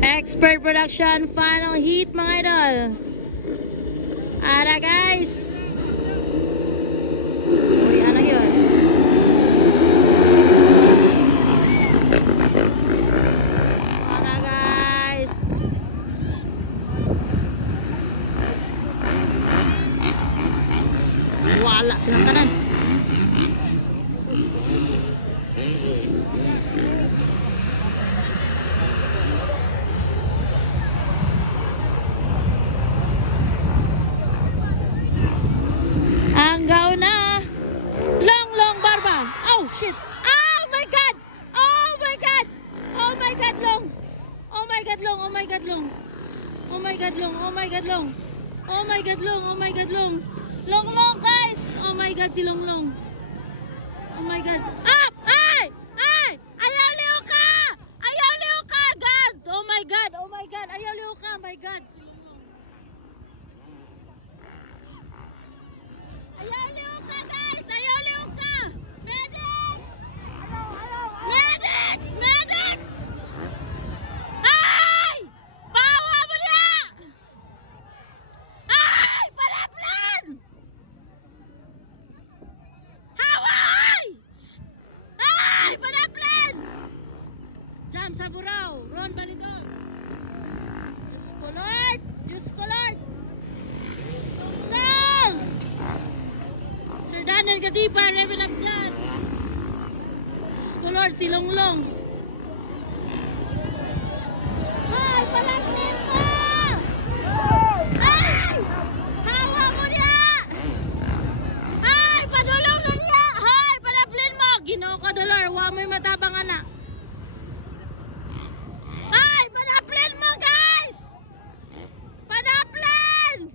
Expert Production final heat mga idol. Ara guys. O yan na yun. Ara guys. Wala silang tanan. Anggaw na. Long barba. Oh shit. Oh my god. Oh my god. Oh my god long. Oh my god long. Oh my god long. Oh my god long. Oh my god long. Oh my god long. Oh my god long. Long guys. Oh my god si long. Oh my god. Up. Ay. Ay. Ayaw liw ka. Ayaw liw ka. God. Oh my god. Oh my god. Ayaw liw ka. Oh my god. Ayaw liw ka guys! Ayaw liw ka! Medic! Medic! Medic! Ay! Bawa mo na! Ay! Paraplan! Hawa! Ay! Paraplan! Jam sa buraw! Ron Balidon! Diyos ko Lord! Diyos ko Lord! Long! Sir Daniel Gadiba, Rebel of Blood. Diyos ko Lord, si Longlong. Ay, palangin mo! Ay! Hawa mo niya! Ay, padulong na niya! Ay, palablin mo! Ginoo ko, Dolor, huwag mo'y matabang anak. Ay, panaplin mo, guys! Panaplin!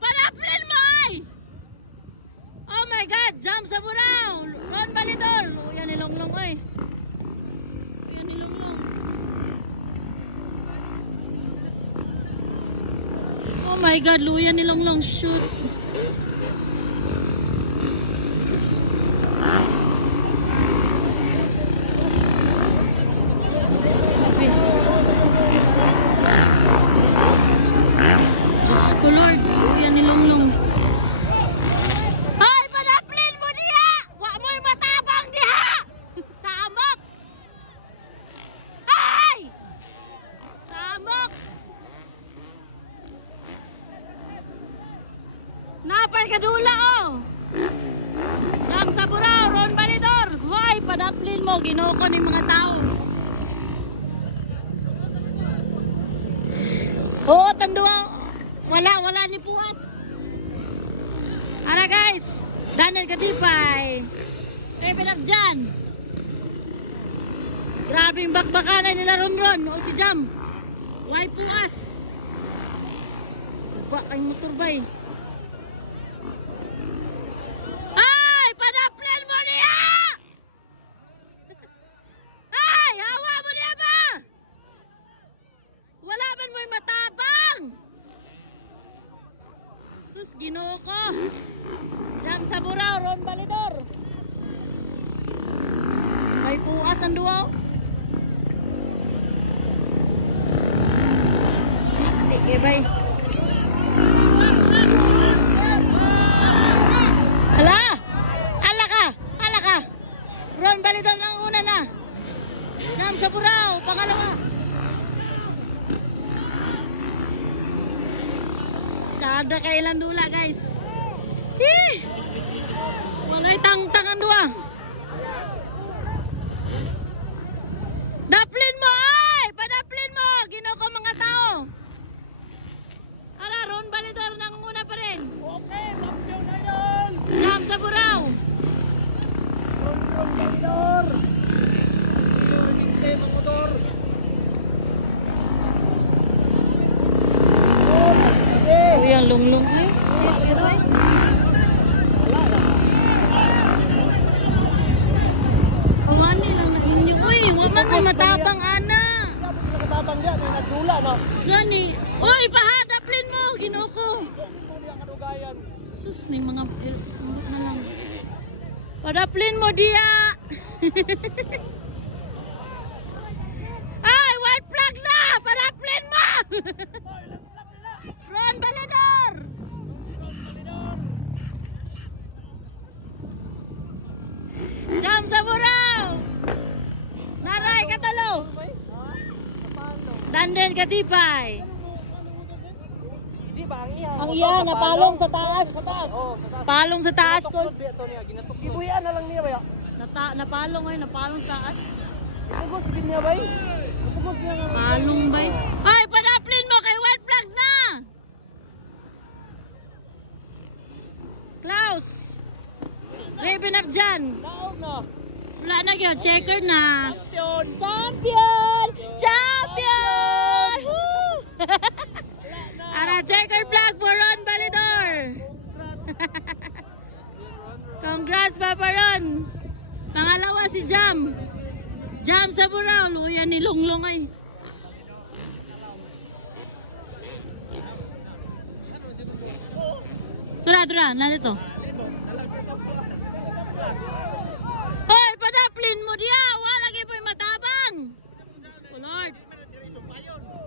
Panaplin mo, ay! Oh my god, jump sa buraw. Ron Balidor. O yan ni Longlong oy. Yan ni Longlong. Oh my god, luya ni Longlong. Shoot. Diyos ko Lord. Luya ni Longlong. Napay kadula oh. Jam sa buraw, Ron Balidor. Hoy, padaplin mo, ginoko ni mga tao. Oo, tanduwa. Wala ni Puas. Ara guys, Daniel Gadipay. Rebel of Jan. Grabing bakbakanan nila Ron. O si Jam. Why Puas? Ba kay motor bay. Ginoo ko. Jam sa buraw, Ron Balidor. May puas ang duwaw. Sige bay. Hala! Hala ka! Ron Balidor ang una na. Jam sa buraw, pangalawa. Kada kailan dula guys. Walay tangtangan dua. Daplin mo ay! Padaplin mo! Ginoo ko mga tao. Ara, Ron Balidor nang muna pa rin. Okay, champion na yun. Jam sa buraw. Ron Balidor. Hintay mga motor. Uy, ang lunglong eh. Awani lang na inyo. Uy, waman mo matabang ana. Matabang yan, nagdula no. Gani. Uy, pahadaplin mo, Ginoo ko. Sus ni mga na lang. Padaplin mo dia. Ay, white flag na. Ron Balador! Jam sa buraw! Naray Katalo! Dandel Katipay! Ang iya, napalong sa taas. Palong sa taas ko. Ibuyan na lang niya ba? Napalong ay, napalong sa taas. Pugos din niya ba? Pugos niya nga. Palong ba? Ay, padaplin mo kay white flag na! Klaus! Raven up dyan. Naog na. Wala na yun, checker na. Champion! Champion! Champion! Woo! Ara, checker flag for Ron Balador. Congrats, Papa Ron. Pangalawa si Jam. Jam sa buraw. Luya ni Longlong ay. Tura, nandito. Hoy, padaplin mo diya.